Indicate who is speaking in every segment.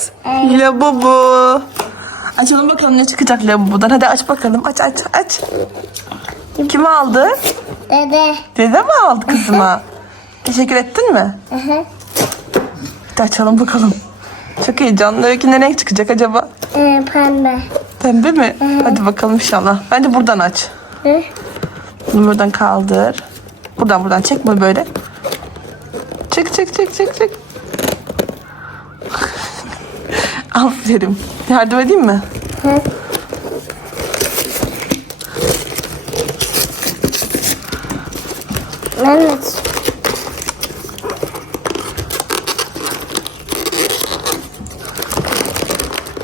Speaker 1: açıyoruz? Labubu. Açalım bakalım ne çıkacak labubudan. Hadi aç bakalım. Aç aç aç. Kim aldı?
Speaker 2: Dede.
Speaker 1: Dede mi aldı kızıma? Teşekkür ettin mi?
Speaker 2: Hı hı.
Speaker 1: Hadi açalım bakalım. Çok heyecanlı. Öykü ne renk çıkacak acaba?
Speaker 2: Ee, pembe.
Speaker 1: Pembe mi? Hadi bakalım inşallah. Bence buradan aç.
Speaker 2: Hı?
Speaker 1: Bunu buradan kaldır. Buradan buradan çek böyle. Çek çek çek çek çek. Aferin. Yardım edeyim mi?
Speaker 2: Hı. Evet.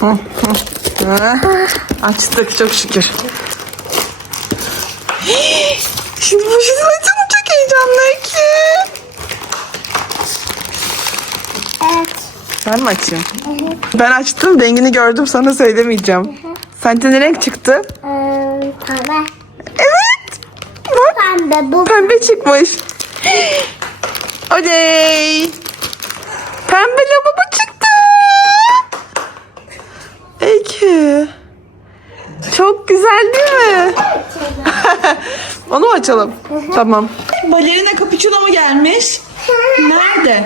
Speaker 1: Ha, Açtık çok şükür. Şimdi bu şeyi açalım çok heyecanlı ki.
Speaker 2: Evet.
Speaker 1: Ben mi açayım? Ben açtım rengini gördüm sana söylemeyeceğim. Sence ne renk çıktı?
Speaker 2: Ee, pembe.
Speaker 1: Evet. Bak
Speaker 2: Pembe bu.
Speaker 1: pembe çıkmış. Oley. Pembe lavabo çıktı. Eki. Çok güzel değil mi? Onu mu açalım? Tamam. Balerina cappuccino mu gelmiş? Nerede?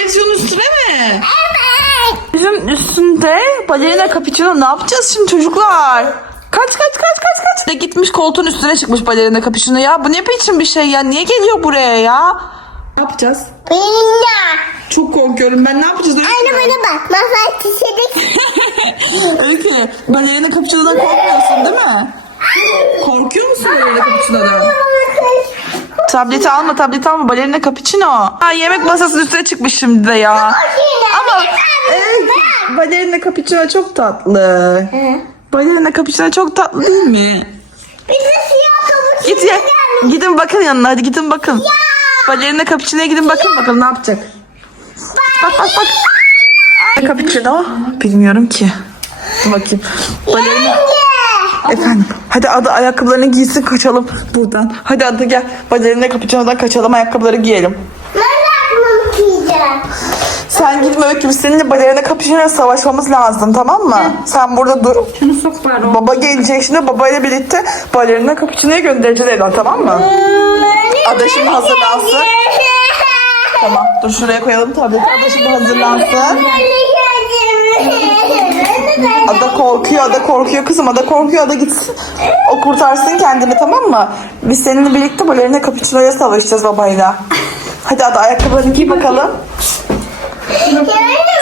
Speaker 1: Televizyonun üstüne mi?
Speaker 2: Evet.
Speaker 1: Bizim üstünde balerina cappuccino ne yapacağız şimdi çocuklar? Kaç kaç kaç kaç kaç. De gitmiş koltuğun üstüne çıkmış balerina cappuccino ya. Bu ne biçim bir şey ya? Niye geliyor buraya ya? Ne yapacağız?
Speaker 2: Benim
Speaker 1: Çok korkuyorum ben. Ne yapacağız?
Speaker 2: Anne bana bak. Masal çiçeği.
Speaker 1: Öykü, balerina cappuccino'dan korkmuyorsun değil mi? Korkuyor musun balerina cappuccino'dan? Tableti alma, tableti alma. Balerina cappuccino. Ha, yemek masasının üstüne çıkmış şimdi de ya. Ama evet, balerina cappuccino çok tatlı. Balerina cappuccino çok tatlı değil mi?
Speaker 2: Bir de siyah kabuk.
Speaker 1: Git ya. Gidin bakın yanına hadi gidin bakın. Balerina cappuccino'ya gidin bakın bakalım ne yapacak. Bak bak bak. Cappuccino. Bilmiyorum ki. Dur bakayım. Balerina. Efendim. Hadi adı ayakkabılarını giysin kaçalım buradan. Hadi adı gel. Balerina cappuccino'dan kaçalım ayakkabıları giyelim.
Speaker 2: Ben de aklımı giyeceğim.
Speaker 1: Sen gitme Öykü biz seninle balerina cappuccino'ya savaşmamız lazım tamam mı? Sen burada dur.
Speaker 3: Şunu sok bari.
Speaker 1: Baba gelecek şimdi babayla birlikte balerina cappuccino'ya göndereceğiz evden tamam mı? Ada şimdi hazırlansın. Tamam dur şuraya koyalım tableti. Ada şimdi hazırlansın. Ada korkuyor, Ada korkuyor kızım. Ada korkuyor, Ada gitsin. O kurtarsın kendini tamam mı? Biz seninle birlikte balerina cappuccino'ya savaşacağız babayla. Hadi Ada ayakkabılarını giy bakalım.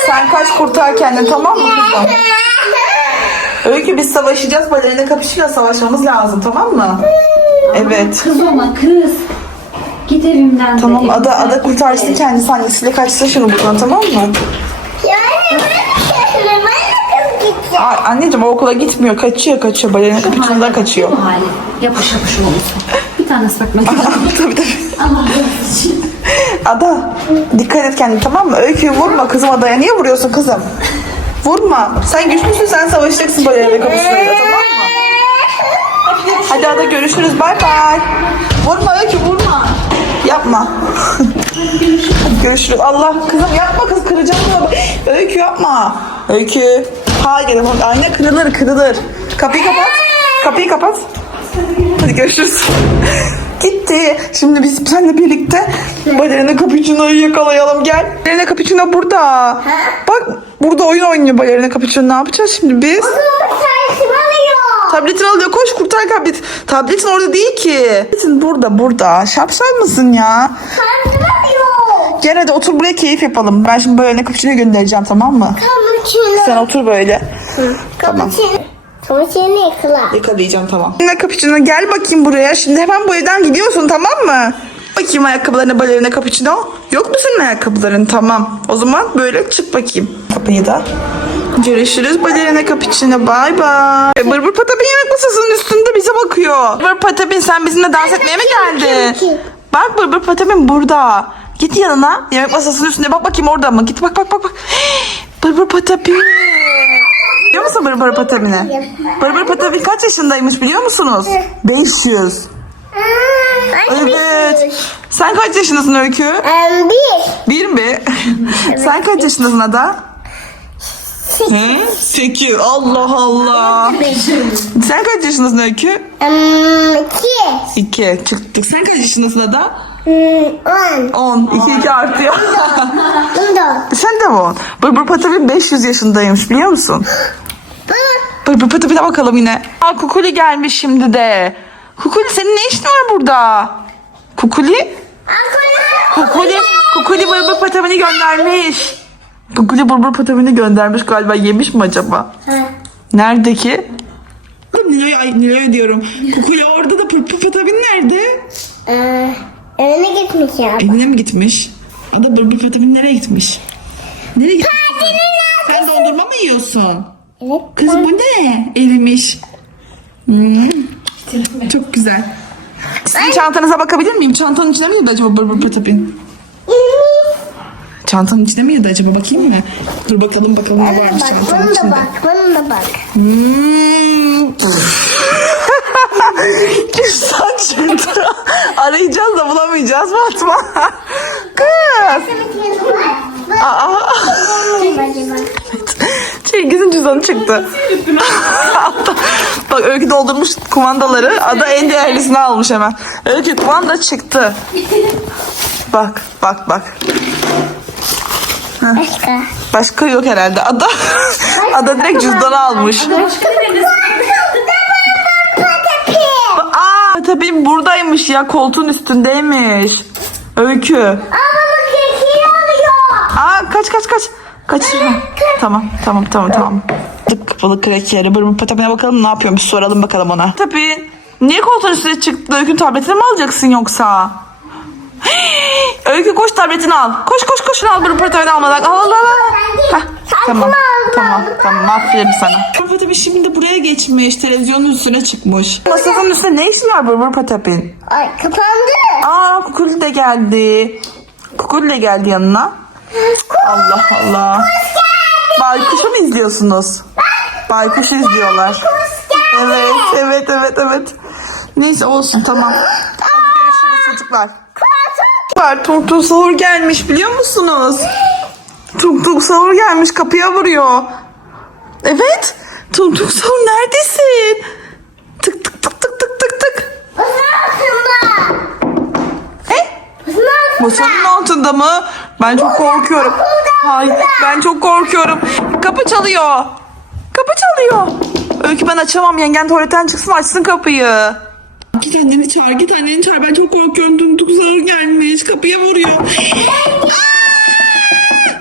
Speaker 1: Sen kaç kurtar kendini tamam mı kızım? Öykü biz savaşacağız. Balerina cappuccino'ya savaşmamız lazım tamam mı? Evet.
Speaker 3: Kız olma kız. Git evimden.
Speaker 1: Tamam Ada. Ada kurtarsın kendisi annesiyle kaçsın şunu buradan tamam mı? Ay, anneciğim o okula gitmiyor kaçıyor kaçıyor balerina cappuccino'dan kaçıyor.
Speaker 3: Bu hali. Yapış yapış olursun. Bir tane mendil.
Speaker 1: tabii tabii.
Speaker 3: Allah için.
Speaker 1: Ada dikkat et kendine tamam mı? Öyküyü vurma kızım Ada'ya niye vuruyorsun kızım? Vurma. Sen güçlüsün sen savaşacaksın balerina cappuccino'yla tamam mı? Hadi Ada görüşürüz bay bay. Vurma Öykü vurma. Yapma. Görüşürüz. Allah kızım yapma kız kıracağım bunu. Öykü yapma. Öykü. Hayır ayna kırılır kırılır. Kapıyı kapat. Kapıyı kapat. Hadi görüşürüz. Gitti. Şimdi biz seninle birlikte balerina cappuccino'yu yakalayalım. Gel. Balerina cappuccino burada. Bak burada oyun oynuyor balerina cappuccino. Ne yapacağız şimdi biz? Tabletin alıyor. Koş kurtar tablet. Tabletin orada değil ki. Tabletin burada burada. Şapşal mısın ya? Gel hadi otur buraya keyif yapalım. Ben şimdi balerina cappuccino'yu göndereceğim tamam mı? Sen otur böyle. Tamam.
Speaker 2: Kapıçını yıkla.
Speaker 1: Yakalayacağım tamam. Balerina cappuccino gel bakayım buraya. Şimdi hemen bu evden gidiyorsun tamam mı? Bakayım ayakkabılarına balerina cappuccino. Yok mu senin ayakkabıların? Tamam. O zaman böyle çık bakayım. Kapıyı da. Görüşürüz balerina cappuccino. Bay bay. Bırbır Patapin yemek masasının üstünde bize bakıyor. Bırbır Patapin sen bizimle dans etmeye mi geldin? Bak Bırbır Patapin burada. Git yanına. Yemek masasının üstünde. Bak bakayım orada mı? Git bak bak bak. bak. Bırbır Patapin. Biliyor musun Bırbır Patapin'i? Bırbır Patapin kaç yaşındaymış biliyor musunuz? 500. Evet. Sen kaç yaşındasın Öykü?
Speaker 2: Bir.
Speaker 1: Bir mi? Sen kaç yaşındasın Ada? Hı? Sekiz. Allah Allah. Sen kaç yaşındasın Öykü?
Speaker 2: Hmm, iki.
Speaker 1: İki. Çıktık. Sen kaç yaşındasın Ada?
Speaker 2: Hmm, on.
Speaker 1: On. İki iki artıyor.
Speaker 2: On da.
Speaker 1: Sen de mi on? Bırbır Patabi 500 yaşındaymış biliyor musun? Bırbır Patabi'ne bakalım yine. Aa Kukuli gelmiş şimdi de. Kukuli senin ne işin var burada? Kukuli? Kukuli, Kukuli Bırbır Patabi'ni göndermiş. Kukuli Bırbır Patabi'ni göndermiş galiba. Yemiş mi acaba? Nerede ki? Nilo'yu, ay diyorum. Kukuli orada da Bırbır Patabi nerede?
Speaker 2: Ee, evine gitmiş ya.
Speaker 1: Evine mi gitmiş? Ada Bırbır Patabi nereye gitmiş? Nereye gitmiş? Sen dondurma mı yiyorsun?
Speaker 2: Evet.
Speaker 1: Kız bu ne? Erimiş. Hmm. Çok güzel. Sizin çantanıza bakabilir miyim? Çantanın içinde miydi acaba Bırbır Patapin? Çantanın içinde miydi acaba? Bakayım mı? Dur bakalım bakalım ne varmış
Speaker 2: Bak
Speaker 1: çantanın içinde.
Speaker 2: bak bana da bak.
Speaker 1: Hmm. Cüzdan çıktı. Arayacağız da bulamayacağız Fatma. Kız. Aa. Çengiz'in cüzdanı çıktı. Bak Öykü doldurmuş kumandaları. Ada en değerlisini almış hemen. Öykü kumanda çıktı. Bak bak bak.
Speaker 2: Başka.
Speaker 1: Başka yok herhalde. Ada Ada direkt cüzdanı almış. Aa tabii buradaymış ya koltuğun üstündeymiş. Öykü.
Speaker 2: Ablamın keki alıyor.
Speaker 1: Aa kaç kaç kaç. Kaçırma. Tamam tamam tamam tamam. Tık kapalı krekeri. Bırmın patapine bakalım ne yapıyormuş soralım bakalım ona. Tabii. Niye koltuğun üstüne çıktı? Öykü'nün tabletini mi alacaksın yoksa? Öykü koş tabletini al. Koş koş koş al bırmın patapine almadan. Al al al. Heh, tamam tamam tamam aferin sana. Patapin şimdi de buraya geçmiş. Televizyonun üstüne çıkmış. Masanın üstünde ne işin var bırmın patapin?
Speaker 2: Ay kapandı.
Speaker 1: Aa Kukuli de geldi. Kukuli de geldi yanına. Allah Allah. Baykuş'u mu izliyorsunuz? Baykuş izliyorlar. Evet, evet, evet, evet. Neyse olsun tamam. Hadi görüşürüz çocuklar. Var Tung Tung Sahur gelmiş biliyor musunuz? Tung Tung Sahur gelmiş kapıya vuruyor. Evet. Tung Tung Sahur neredesin? Tık tık tık tık tık tık tık. Masanın altında mı? Ben çok korkuyorum. Hayır ben çok korkuyorum. Kapı çalıyor. Kapı çalıyor. Öykü ben açamam. Yengen tuvaletten çıksın açsın kapıyı. Git anneni çağır git anneni çağır. Ben çok korkuyorum. Tumtuk sağır gelmiş. Kapıya vuruyor.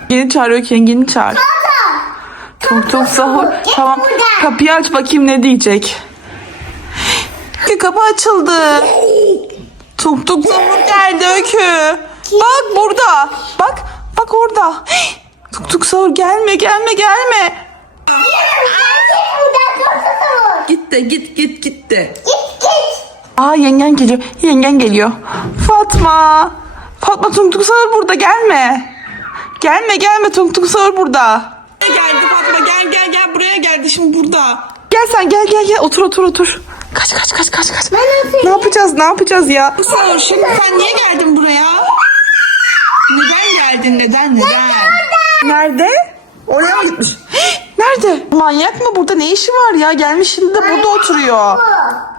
Speaker 1: Yeni çağır Öykü yengeni çağır. Tung tung sahur. Tamam kapıyı aç bakayım ne diyecek. Öykü kapı açıldı. Tuk tuk sahur geldi Öykü. Bak burada. Bak. Bak orada. Tuk tuk sahur gelme gelme gelme. Git de git git git de.
Speaker 2: Git git.
Speaker 1: Aa yengen geliyor. Yengen geliyor. Fatma. Fatma tuk tuk sahur burada gelme. Gelme gelme tuk tuk sahur burada. Geldi Fatma gel gel gel buraya geldi şimdi burada. Gel sen gel gel gel otur otur otur. Kaç kaç kaç kaç kaç. Ne yapacağız ne yapacağız ya? Sahur şimdi sen niye geldin buraya? Neden geldin neden neden? Nerede? Oraya mı gitmiş? Manyak mı burada ne işi var ya? Gelmiş şimdi de burada oturuyor.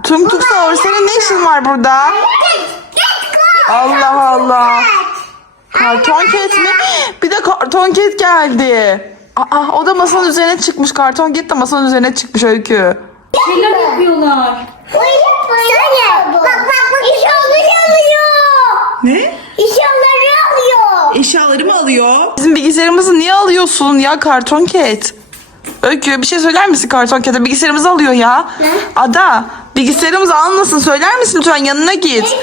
Speaker 1: Tüm tüm sahur senin ne işin var burada? Allah Allah. Karton ket mi? Bir de karton ket geldi. Aa, o da masanın üzerine çıkmış. Karton ket de masanın üzerine çıkmış öykü.
Speaker 3: Şeyler yapıyorlar.
Speaker 2: Sen Bak bak bak eşyaları alıyor.
Speaker 1: Ne?
Speaker 2: Eşyaları alıyor.
Speaker 1: Eşyaları mı alıyor? Bizim bilgisayarımızı niye alıyorsun ya karton ket? Öykü bir şey söyler misin karton kete? Bilgisayarımızı alıyor ya.
Speaker 2: Ne?
Speaker 1: Ada bilgisayarımızı almasın söyler misin lütfen yanına git.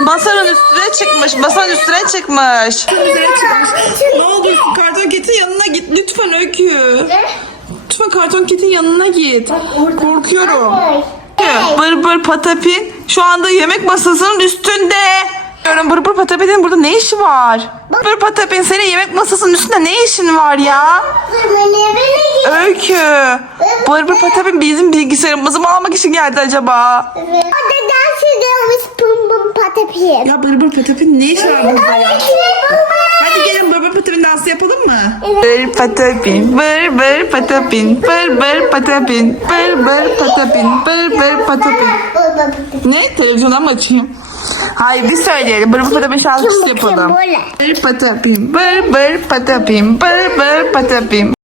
Speaker 1: Masanın üstüne çıkmış. Masanın üstüne çıkmış. Üzerine çıkmış. Ne olursun karton ketin yanına git lütfen Öykü. Lütfen karton ketin yanına git. Korkuyorum. Bır bır patapin şu anda yemek masasının üstünde. Diyorum bır bır patapinin burada ne işi var? Bır patapin senin yemek masasının üstünde ne işin var ya? Öykü. Bır bır patapin bizim bilgisayarımızı mı almak için geldi acaba?
Speaker 2: O deden hatırlıyormuş pum pum patapim.
Speaker 1: Ya bır bır patapin ne iş var burada ya? Hadi gelin bır bır patapin dansı yapalım mı? Bır patapin, bır bır patapin, bır bır patapin, bır bır patapin, bır bır patapin. Ne? Televizyondan mı açayım? Hayır biz söyleyelim. Bır bır
Speaker 2: bu, kim
Speaker 1: yapalım. Bır patapin, bır bır patapin, bır bır patapin,